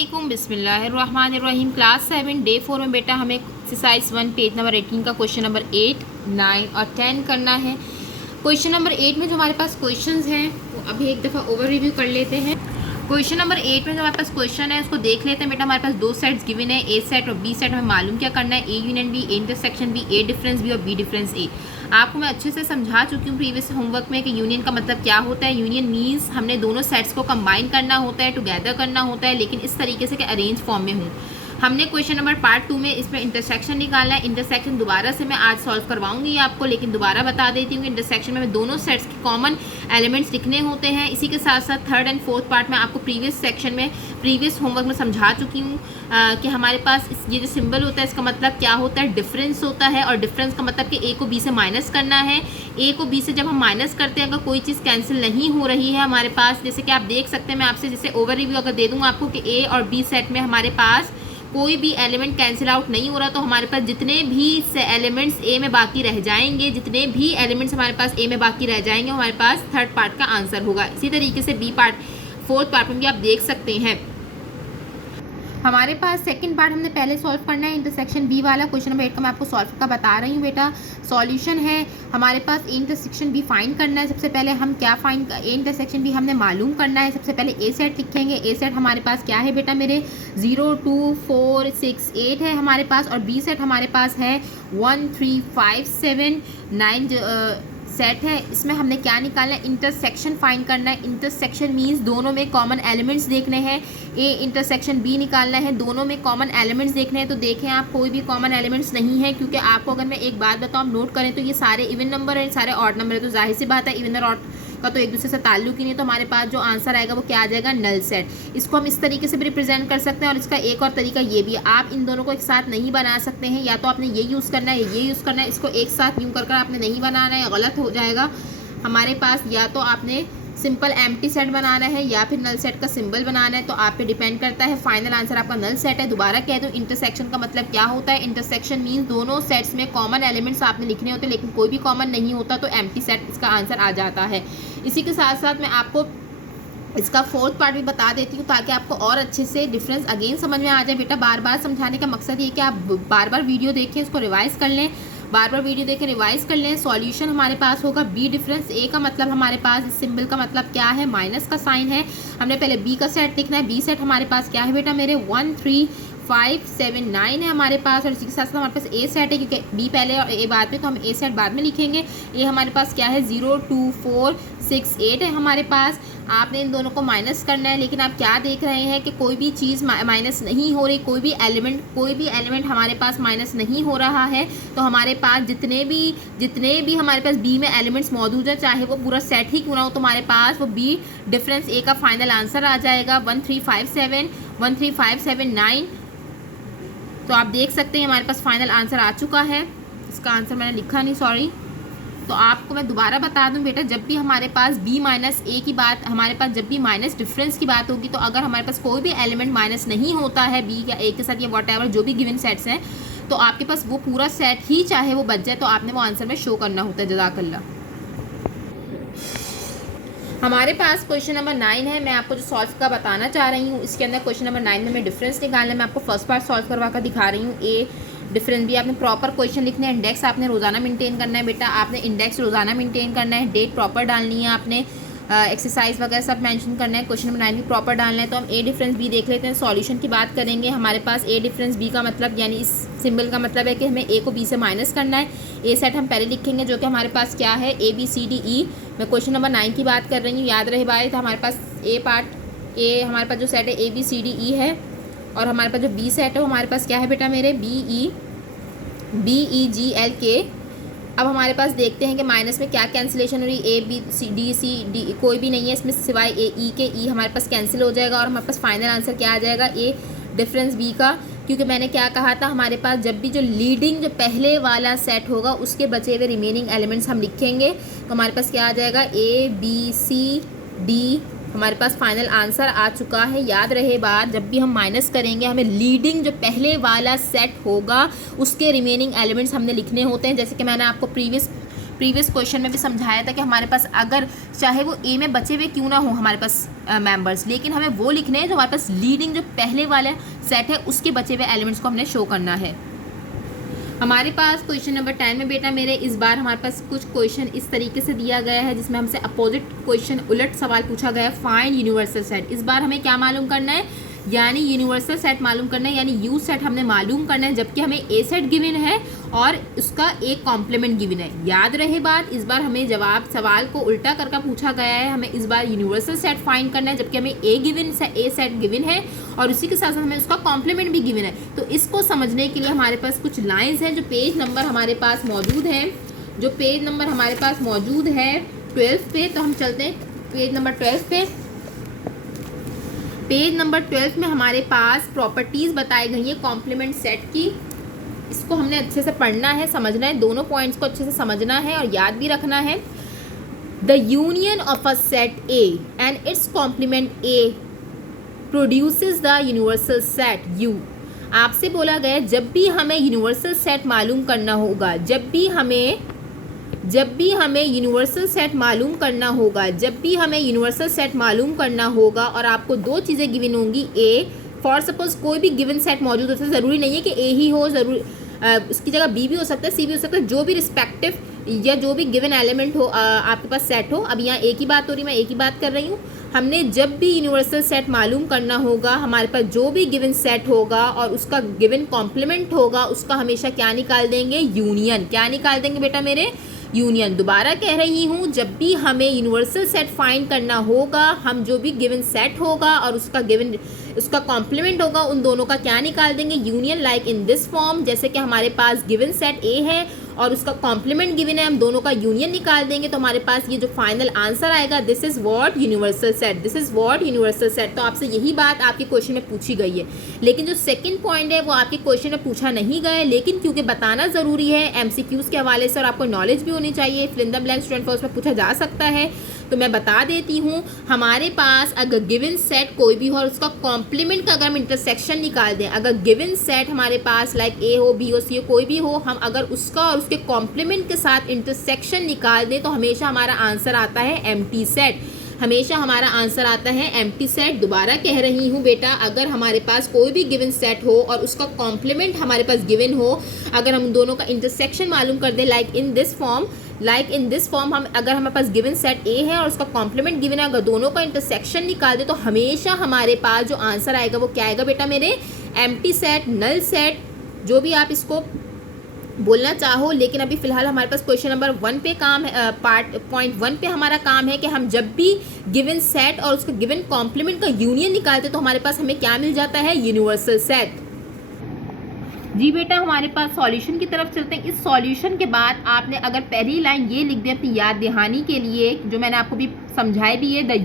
अस्सलामुअलैकुम बिस्मिल्लाहिर्रहमानिर्रहीम। Class 7 day 4 में बेटा हमें एक्सरसाइज 1 पेज नंबर 18 का क्वेश्चन नंबर 8, 9 और 10 करना है। क्वेश्चन नंबर 8 में जो हमारे पास क्वेश्चंस हैं वो अभी एक दफ़ा ओवर रिव्यू कर लेते हैं। क्वेश्चन नंबर 8 में जो हमारे पास क्वेश्चन है उसको देख लेते हैं बेटा। हमारे पास दो सेट्स गिवन है, ए सेट और बी सेट। हमें मालूम क्या करना है, A union B, A intersection B, A difference B और बी डिफरेंस ए। आपको मैं अच्छे से समझा चुकी हूँ प्रीवियस होमवर्क में कि यूनियन का मतलब क्या होता है। यूनियन मीन्स हमने दोनों सेट्स को कंबाइन करना होता है, टुगेदर करना होता है, लेकिन इस तरीके से कि अरेंज फॉर्म में हूँ। हमने क्वेश्चन नंबर पार्ट 2 में इसमें इंटरसेक्शन निकालना है। इंटरसेक्शन दोबारा से मैं आज सॉल्व करवाऊंगी आपको, लेकिन दोबारा बता देती हूँ कि इंटरसेक्शन में दोनों सेट्स के कॉमन एलिमेंट्स लिखने होते हैं। इसी के साथ साथ थर्ड एंड फोर्थ पार्ट में आपको प्रीवियस सेक्शन में प्रीवियस होमवर्क में समझा चुकी हूँ कि हमारे पास ये जो सिंबल होता है इसका मतलब क्या होता है, डिफरेंस होता है। और डिफरेंस का मतलब कि ए को बी से माइनस करना है। ए को बी से जब हम माइनस करते हैं, अगर कोई चीज़ कैंसिल नहीं हो रही है हमारे पास, जैसे कि आप देख सकते हैं, मैं आपसे जैसे ओवर रिव्यू अगर दे दूँगा आपको कि ए और बी सेट में हमारे पास कोई भी एलिमेंट कैंसिल आउट नहीं हो रहा, तो हमारे पास जितने भी एलिमेंट्स ए में बाकी रह जाएंगे, जितने भी एलिमेंट्स हमारे पास ए में बाकी रह जाएंगे, हमारे पास थर्ड पार्ट का आंसर होगा। इसी तरीके से बी पार्ट फोर्थ पार्ट में भी आप देख सकते हैं। हमारे पास सेकंड पार्ट हमने पहले सॉल्व करना है, इंटरसेक्शन बी वाला। क्वेश्चन नंबर 8 का मैं आपको सॉल्व का बता रही हूँ बेटा। सॉल्यूशन है हमारे पास ए इंटरसेक्शन बी फाइंड करना है। सबसे पहले हम क्या फाइंड, ए इंटरसेक्शन बी हमने मालूम करना है। सबसे पहले ए सेट लिखेंगे। ए सेट हमारे पास क्या है बेटा मेरे, 0 2 4 6 8 है हमारे पास। और बी सेट हमारे पास है 1 3 5 7 9 सेट है। इसमें हमने क्या निकालना है, इंटरसेक्शन फाइंड करना है। इंटरसेक्शन मींस दोनों में कॉमन एलिमेंट्स देखने हैं। ए इंटरसेक्शन बी निकालना है, दोनों में कॉमन एलिमेंट्स देखने हैं। तो देखें आप, कोई भी कॉमन एलिमेंट्स नहीं है, क्योंकि आपको अगर मैं एक बात बताऊँ, आप नोट करें तो ये सारे इवन नंबर है, सारे ऑड नंबर है। तो जाहिर सी बात है इवन और ऑड का तो एक दूसरे से ताल्लुक ही नहीं। तो हमारे पास जो आंसर आएगा वो क्या आ जाएगा, नल सेट। इसको हम इस तरीके से भी रिप्रेजेंट कर सकते हैं। और इसका एक और तरीका ये भी है, आप इन दोनों को एक साथ नहीं बना सकते हैं। या तो आपने ये यूज़ करना है, ये यूज़ करना है। इसको एक साथ यूँ कर आपने नहीं बनाना है, गलत हो जाएगा हमारे पास। या तो आपने सिंपल एम्प्टी सेट बनाना है या फिर नल सेट का सिंबल बनाना है, तो आप पे डिपेंड करता है। फाइनल आंसर आपका नल सेट है। दोबारा कह दूं, इंटरसेक्शन का मतलब क्या होता है, इंटरसेक्शन मीन्स दोनों सेट्स में कॉमन एलिमेंट्स आपने लिखने होते हैं, लेकिन कोई भी कॉमन नहीं होता, तो एम्प्टी सेट इसका आंसर आ जाता है। इसी के साथ साथ मैं आपको इसका फोर्थ पार्ट भी बता देती हूँ, ताकि आपको और अच्छे से डिफरेंस अगेन समझ में आ जाए। बेटा बार बार समझाने का मकसद ये कि आप बार बार वीडियो देखें, इसको रिवाइज़ कर लें, बार बार वीडियो देखें, रिवाइज कर लें। सॉल्यूशन हमारे पास होगा बी डिफरेंस। ए का मतलब हमारे पास इस सिंबल का मतलब क्या है, माइनस का साइन है। हमने पहले बी का सेट लिखना है। बी सेट हमारे पास क्या है बेटा मेरे, 1 3 5 7 9 है हमारे पास। और इसी के साथ साथ हमारे पास ए सेट है, क्योंकि बी पहले और ए बाद में, तो हम ए सेट बाद में लिखेंगे। ए हमारे पास क्या है, 0 2 4 6 8 है हमारे पास। आपने इन दोनों को माइनस करना है, लेकिन आप क्या देख रहे हैं कि कोई भी चीज़ माइनस नहीं हो रही, कोई भी एलिमेंट हमारे पास माइनस नहीं हो रहा है। तो हमारे पास जितने भी हमारे पास बी में एलिमेंट्स मौजूद है, चाहे वो पूरा सेट ही क्यों ना हो, तो हमारे पास वो बी डिफरेंस ए का फाइनल आंसर आ जाएगा 1 3 5 7 1 3 5 7 9। तो आप देख सकते हैं हमारे पास फाइनल आंसर आ चुका है। इसका आंसर मैंने लिखा नहीं, सॉरी। तो आपको मैं दोबारा बता दूं बेटा, जब भी हमारे पास b माइनस ए की बात, हमारे पास जब भी माइनस डिफरेंस की बात होगी, तो अगर हमारे पास कोई भी एलिमेंट माइनस नहीं होता है b या a के साथ या वॉटएवर जो भी गिवन सेट्स हैं, तो आपके पास वो पूरा सेट ही चाहे वो बच जाए, तो आपने वो आंसर में शो करना होता है। जज़ाकल्लाह। हमारे पास क्वेश्चन नंबर 9 है। मैं आपको जो सॉल्व का बताना चाह रही हूँ, इसके अंदर क्वेश्चन नंबर 9 में मैं डिफरेंस निकालना है। मैं आपको फर्स्ट पार्ट सॉल्व करवा कर दिखा रही हूँ। ए डिफरेंस भी आपने प्रॉपर क्वेश्चन लिखने हैं। इंडेक्स आपने रोज़ाना मेंटेन करना है बेटा, आपने इंडेक्स रोज़ाना मेंटेन करना है। डेट प्रॉपर डालनी है आपने, एक्सरसाइज वगैरह सब मेंशन करना है। क्वेश्चन नंबर 9 भी प्रॉपर डालना है। तो हम ए डिफरेंस बी देख लेते हैं। सॉल्यूशन की बात करेंगे। हमारे पास ए डिफरेंस बी का मतलब, यानी इस सिंबल का मतलब है कि हमें ए को बी से माइनस करना है। ए सेट हम पहले लिखेंगे, जो कि हमारे पास क्या है, A B C D E. मैं क्वेश्चन नंबर 9 की बात कर रही हूँ, याद रहे भाई। तो हमारे पास ए हमारे पास जो सेट है A B C D E है। और हमारे पास जो बी सेट है वो हमारे पास क्या है बेटा मेरे, बी ई जी एल के। अब हमारे पास देखते हैं कि माइनस में क्या कैंसिलेशन हो रही है। ए बी सी डी कोई भी नहीं है इसमें सिवाय ए ई के। ई हमारे पास कैंसिल हो जाएगा और हमारे पास फाइनल आंसर क्या आ जाएगा, ए डिफरेंस बी का। क्योंकि मैंने क्या कहा था, हमारे पास जब भी जो लीडिंग जो पहले वाला सेट होगा उसके बचे हुए रिमेनिंग एलिमेंट्स हम लिखेंगे, तो हमारे पास क्या आ जाएगा, ए बी सी डी। हमारे पास फाइनल आंसर आ चुका है। याद रहे बात, जब भी हम माइनस करेंगे हमें लीडिंग जो पहले वाला सेट होगा उसके रिमेनिंग एलिमेंट्स हमने लिखने होते हैं। जैसे कि मैंने आपको प्रीवियस क्वेश्चन में भी समझाया था कि हमारे पास अगर चाहे वो ए में बचे हुए क्यों ना हो हमारे पास मेंबर्स, लेकिन हमें वो लिखने हैं जो हमारे पास लीडिंग जो पहले वाला सेट है उसके बचे हुए एलिमेंट्स को हमने शो करना है। हमारे पास क्वेश्चन नंबर 10 में बेटा मेरे इस बार हमारे पास कुछ क्वेश्चन इस तरीके से दिया गया है जिसमें हमसे अपोजिट क्वेश्चन उलट सवाल पूछा गया है। Find universal set. इस बार हमें क्या मालूम करना है, यानी यूनिवर्सल सेट मालूम करना है, यानी यू सेट हमने मालूम करना है, जबकि हमें ए सेट गिवन है और उसका एक कॉम्प्लीमेंट गिवन है। याद रहे बात, इस बार हमें जवाब सवाल को उल्टा करके पूछा गया है। हमें इस बार यूनिवर्सल सेट फाइंड करना है जबकि हमें ए सेट गिवन है और उसी के साथ साथ हमें उसका कॉम्प्लीमेंट भी गिवन है। तो इसको समझने के लिए हमारे पास कुछ लाइन्स हैं जो पेज नंबर हमारे पास मौजूद है, जो पेज नंबर हमारे पास मौजूद है 12 पे। तो हम चलते हैं पेज नंबर 12 पे। पेज नंबर 12 में हमारे पास प्रॉपर्टीज़ बताई गई हैं कॉम्प्लीमेंट सेट की। इसको हमने अच्छे से पढ़ना है, समझना है, दोनों पॉइंट्स को अच्छे से समझना है और याद भी रखना है। The union of a set A and its complement A produces the universal set U. आपसे बोला गया जब भी हमें यूनिवर्सल सेट मालूम करना होगा, जब भी हमें यूनिवर्सल सेट मालूम करना होगा, जब भी हमें यूनिवर्सल सेट मालूम करना होगा और आपको दो चीज़ें गिवन होंगी। ए फॉर सपोज कोई भी गिवन सेट मौजूद होता है, ज़रूरी नहीं है कि ए ही हो, ज़रूर उसकी जगह बी भी हो सकता है, सी भी हो सकता है, जो भी रिस्पेक्टिव या जो भी गिवन एलिमेंट हो आपके पास सेट हो। अब यहाँ ए की बात हो रही, मैं ए की बात कर रही हूँ। हमने जब भी यूनिवर्सल सेट मालूम करना होगा, हमारे पास जो भी गिवन सेट होगा और उसका गिवन कॉम्प्लीमेंट होगा, उसका हमेशा क्या निकाल देंगे, यूनियन। क्या निकाल देंगे बेटा मेरे, यूनियन। दोबारा कह रही हूँ, जब भी हमें यूनिवर्सल सेट फाइंड करना होगा, हम जो भी गिवन सेट होगा और उसका कॉम्प्लीमेंट होगा, उन दोनों का क्या निकाल देंगे, union. Like in this form, जैसे कि हमारे पास गिवन सेट ए है और उसका कॉम्प्लीमेंट गिवन है, हम दोनों का यूनियन निकाल देंगे तो हमारे पास ये जो फाइनल आंसर आएगा, this is what universal set, this is what universal set. तो आपसे यही बात आपके क्वेश्चन में पूछी गई है, लेकिन जो सेकंड पॉइंट है वो आपके क्वेश्चन में पूछा नहीं गया है, लेकिन क्योंकि बताना ज़रूरी है एमसीक्यूज़ के हवाले से और आपको नॉलेज भी होनी चाहिए, fill in the blank student for उसमें पूछा जा सकता है, तो मैं बता देती हूँ। हमारे पास अगर गिवन सेट कोई भी हो और उसका कॉम्प्लीमेंट का अगर हम इंटरसेक्शन निकाल दें, अगर गिवन सेट हमारे पास लाइक ए हो, बी हो, सी हो, कोई भी हो, हम अगर उसका और उसके कॉम्प्लीमेंट के साथ इंटरसेक्शन निकाल दें तो हमेशा हमारा आंसर आता है एम्प्टी सेट, हमेशा हमारा आंसर आता है एम्प्टी सेट। दोबारा कह रही हूँ बेटा, अगर हमारे पास कोई भी गिवन सेट हो और उसका कॉम्प्लीमेंट हमारे पास गिवन हो, अगर हम दोनों का इंटरसेक्शन मालूम कर दें लाइक इन दिस फॉर्म, हम अगर हमारे पास गिवन सेट ए है और उसका कॉम्प्लीमेंट गिवन है, अगर दोनों का इंटरसेक्शन निकाल दे तो हमेशा हमारे पास जो आंसर आएगा वो क्या आएगा बेटा मेरे, एम्प्टी सेट, नल सेट, जो भी आप इसको बोलना चाहो। लेकिन अभी फिलहाल हमारे पास क्वेश्चन नंबर 1 पे काम है, पॉइंट 1 पे हमारा काम है कि हम जब भी गिवन सेट और उसका गिवन कॉम्प्लीमेंट का यूनियन निकालते तो हमारे पास हमें क्या मिल जाता है, यूनिवर्सल सेट। जी बेटा, हमारे पास सॉल्यूशन की तरफ चलते हैं। इस सॉल्यूशन के बाद आपने अगर पहली लाइन ये लिख दी अपनी याद दहानी के लिए, जो मैंने आपको भी समझाई भी है, the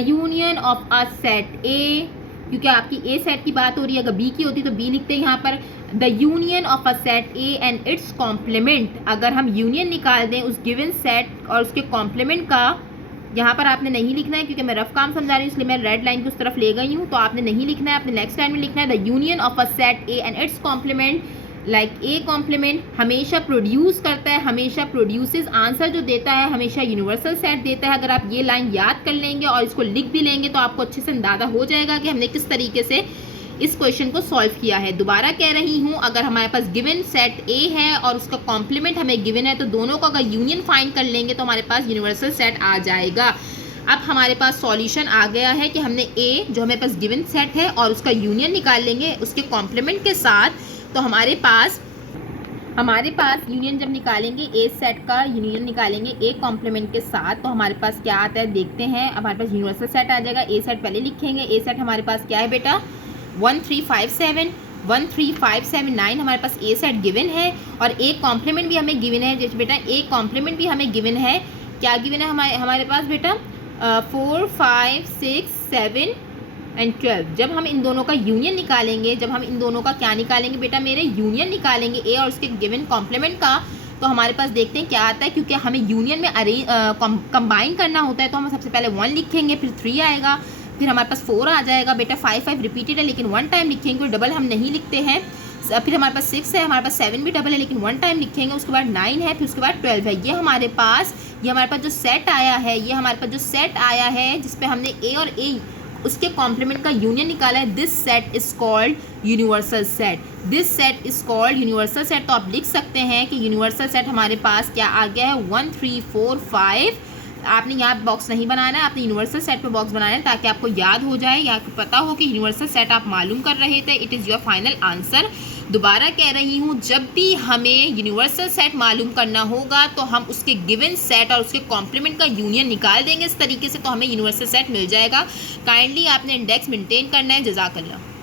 union of a set ए, क्योंकि आपकी ए सेट की बात हो रही है, अगर बी की होती तो बी लिखते हैं यहाँ पर। The union of a set A and its complement, अगर हम यूनियन निकाल दें उस गिवन सेट और उसके कॉम्प्लीमेंट का, यहाँ पर आपने नहीं लिखना है क्योंकि मैं रफ काम समझा रही हूँ इसलिए मैं रेड लाइन की उस तरफ ले गई हूँ, तो आपने नहीं लिखना है, आपने नेक्स्ट लाइन में लिखना है the union of a set A and its complement, like A complement हमेशा प्रोड्यूस करता है, हमेशा प्रोड्यूसेस, आंसर जो देता है हमेशा यूनिवर्सल सेट देता है। अगर आप ये लाइन याद कर लेंगे और इसको लिख भी लेंगे तो आपको अच्छे से अंदाजा हो जाएगा कि हमने किस तरीके से इस क्वेश्चन को सॉल्व किया है। दोबारा कह रही हूँ, अगर हमारे पास गिवन सेट ए है और उसका कॉम्प्लीमेंट हमें गिवन है तो दोनों का अगर यूनियन फाइंड कर लेंगे तो हमारे पास यूनिवर्सल सेट आ जाएगा। अब हमारे पास सॉल्यूशन आ गया है कि हमने ए जो हमारे पास गिवन सेट है और उसका यूनियन निकाल लेंगे उसके कॉम्प्लीमेंट के साथ, तो हमारे पास यूनियन जब निकालेंगे ए सेट का यूनियन निकालेंगे ए कॉम्प्लीमेंट के साथ, तो हमारे पास क्या आता है देखते हैं। अब हमारे पास यूनिवर्सल सेट आ जाएगा, ए सेट पहले लिखेंगे। ए सेट हमारे पास क्या है बेटा, 1357 हमारे पास ए सेट गिवन है और ए कॉम्प्लीमेंट भी हमें गिवन है। जैसे बेटा ए कॉम्प्लीमेंट भी हमें गिवन है, क्या गिवन है हमारे पास बेटा, 4 5 6 7 एंड 12। जब हम इन दोनों का यूनियन निकालेंगे, जब हम इन दोनों का क्या निकालेंगे बेटा मेरे, यूनियन निकालेंगे ए और उसके गिवन कॉम्प्लीमेंट का, तो हमारे पास देखते हैं क्या आता है। क्योंकि हमें यूनियन में कंबाइन करना होता है तो हम सबसे पहले 1 लिखेंगे, फिर 3 आएगा, फिर हमारे पास 4 आ जाएगा। बेटा 5 5 रिपीटेड है लेकिन 1 टाइम लिखेंगे, डबल हम नहीं लिखते हैं। फिर हमारे पास 6 है, हमारे पास 7 भी डबल है लेकिन 1 टाइम लिखेंगे, उसके बाद 9 है, फिर उसके बाद 12 है। ये हमारे पास जो सेट आया है, ये हमारे पास जो सेट आया है जिसपे हमने ए और ए उसके कॉम्प्लीमेंट का यूनियन निकाला है, this set is called universal set. This set is called universal set. तो आप लिख सकते हैं कि यूनिवर्सल सेट हमारे पास क्या आ गया है, 1 3 4 5। आपने यहाँ बॉक्स नहीं बनाना है, आपने यूनिवर्सल सेट पे बॉक्स बनाना है ताकि आपको याद हो जाए या आपको पता हो कि यूनिवर्सल सेट आप मालूम कर रहे थे। It is your final answer. दोबारा कह रही हूँ, जब भी हमें यूनिवर्सल सेट मालूम करना होगा तो हम उसके गिवन सेट और उसके कॉम्प्लीमेंट का यूनियन निकाल देंगे इस तरीके से, तो हमें यूनिवर्सल सेट मिल जाएगा। काइंडली आपने इंडेक्स मेंटेन करना है। जज़ाकल्लाह।